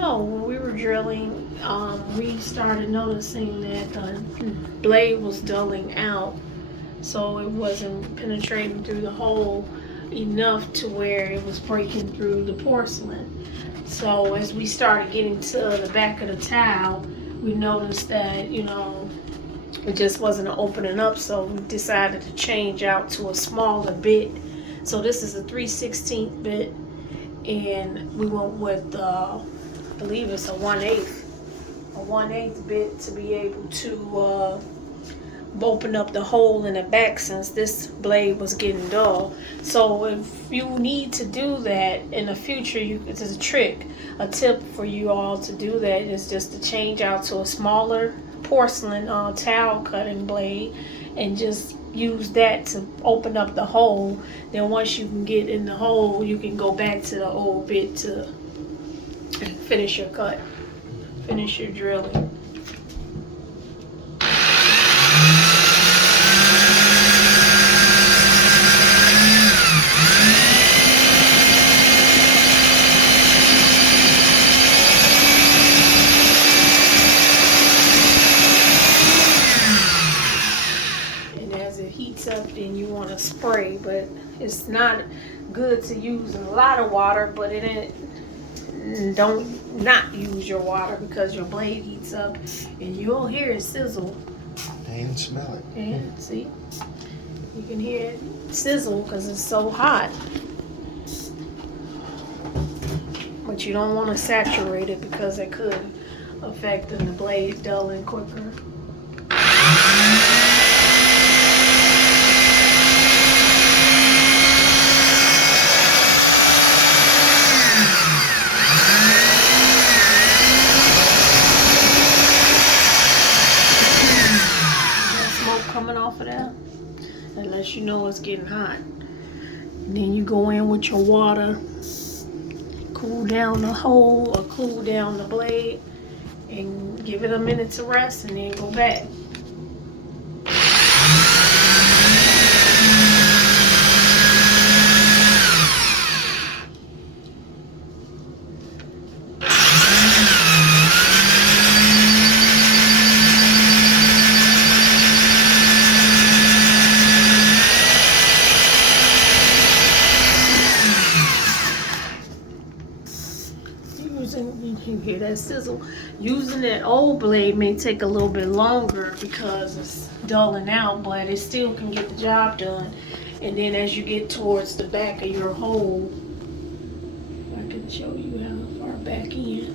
Oh, when we were drilling, we started noticing that the blade was dulling out, so it wasn't penetrating through the hole enough to where it was breaking through the porcelain. So as we started getting to the back of the towel, we noticed that, it just wasn't opening up, so we decided to change out to a smaller bit. So this is a 3/16 bit, and we went with, I believe it's a 1/8 bit to be able to open up the hole in the back since this blade was getting dull. So if you need to do that in the future, it's a trick. A tip for you all to do that is just to change out to a smaller porcelain towel cutting blade and just use that to open up the hole. Then once you can get in the hole, you can go back to the old bit to finish your cut, finish your drilling. Up, then you want to spray, but it's not good to use a lot of water, but don't not use your water because your blade heats up and you'll hear it sizzle and smell it. And see, you can hear it sizzle because it's so hot, but you don't want to saturate it because it could affect the blade dulling quicker. Coming off of that, unless you know it's getting hot. And then you go in with your water, cool down the hole or cool down the blade, and give it a minute to rest, and then go back. You hear that sizzle. Using that old blade may take a little bit longer because it's dulling out, but it still can get the job done. And then as you get towards the back of your hole, I can show you how far back in.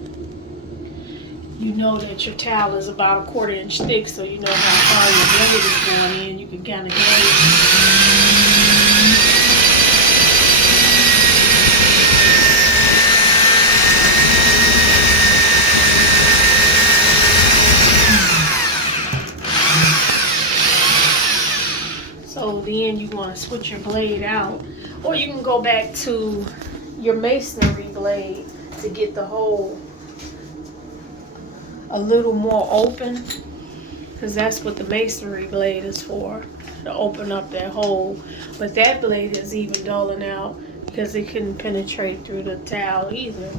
You know that your towel is about a 1/4 inch thick, so you know how far your blade is going in. You can kind of gauge. So then you want to switch your blade out, or you can go back to your masonry blade to get the hole a little more open, because that's what the masonry blade is for, to open up that hole. But that blade is even dulling out because it couldn't penetrate through the towel either.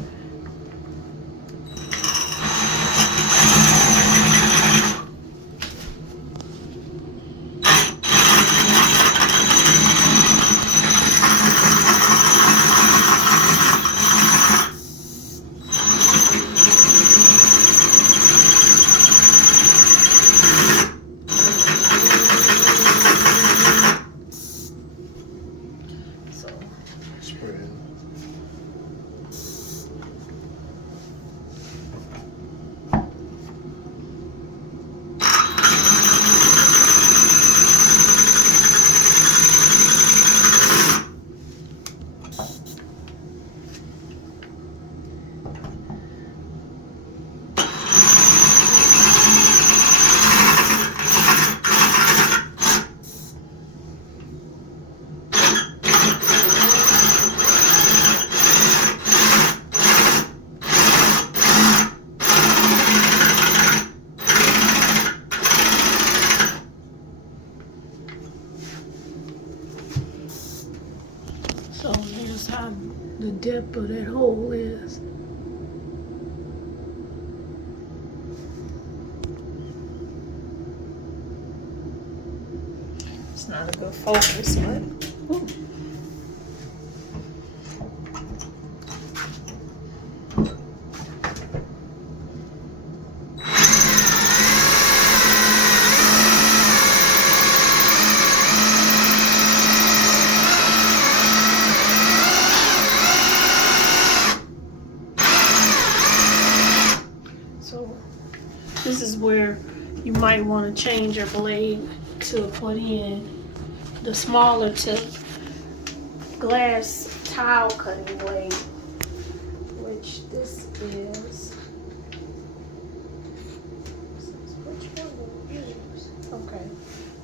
So here's how the depth of that hole is. not a good focus, but ooh. So this is where you might want to change your blade to put in the smaller tip glass tile cutting blade, which this is. Which one will we use? Okay,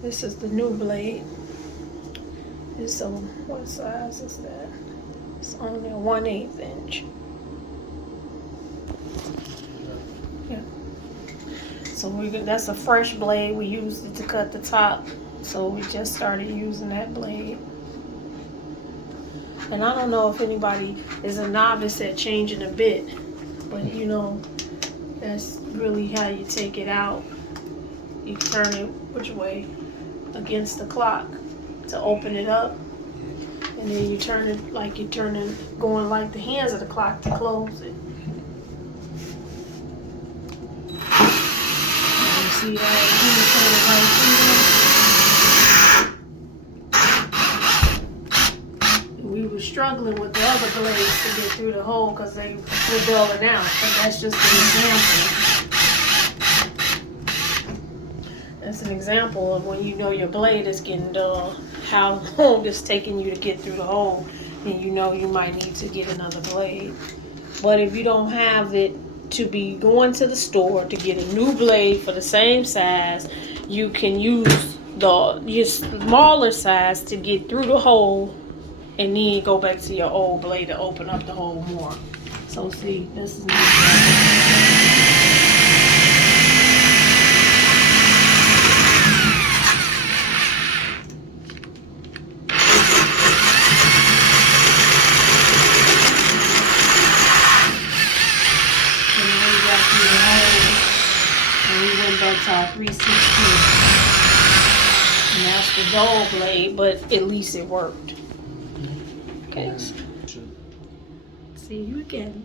this is the new blade. It's what size is that? It's only a 1/8 inch. Yeah. So that's a fresh blade. We used it to cut the top. So we just started using that blade. And I don't know if anybody is a novice at changing a bit, but you know, that's really how you take it out. You turn it which way? Against the clock to open it up. And then you turn it like you're turning, going like the hands of the clock to close it. See that? We were struggling with the other blades to get through the hole because they were dulling out. But that's just an example. That's an example of when you know your blade is getting dull, how long it's taking you to get through the hole, and you know you might need to get another blade. But if you don't have it to be going to the store to get a new blade for the same size, you can use your smaller size to get through the hole and then go back to your old blade to open up the hole more. So see, this is back to our 316. And that's the dull blade, but at least it worked. Okay. See you again.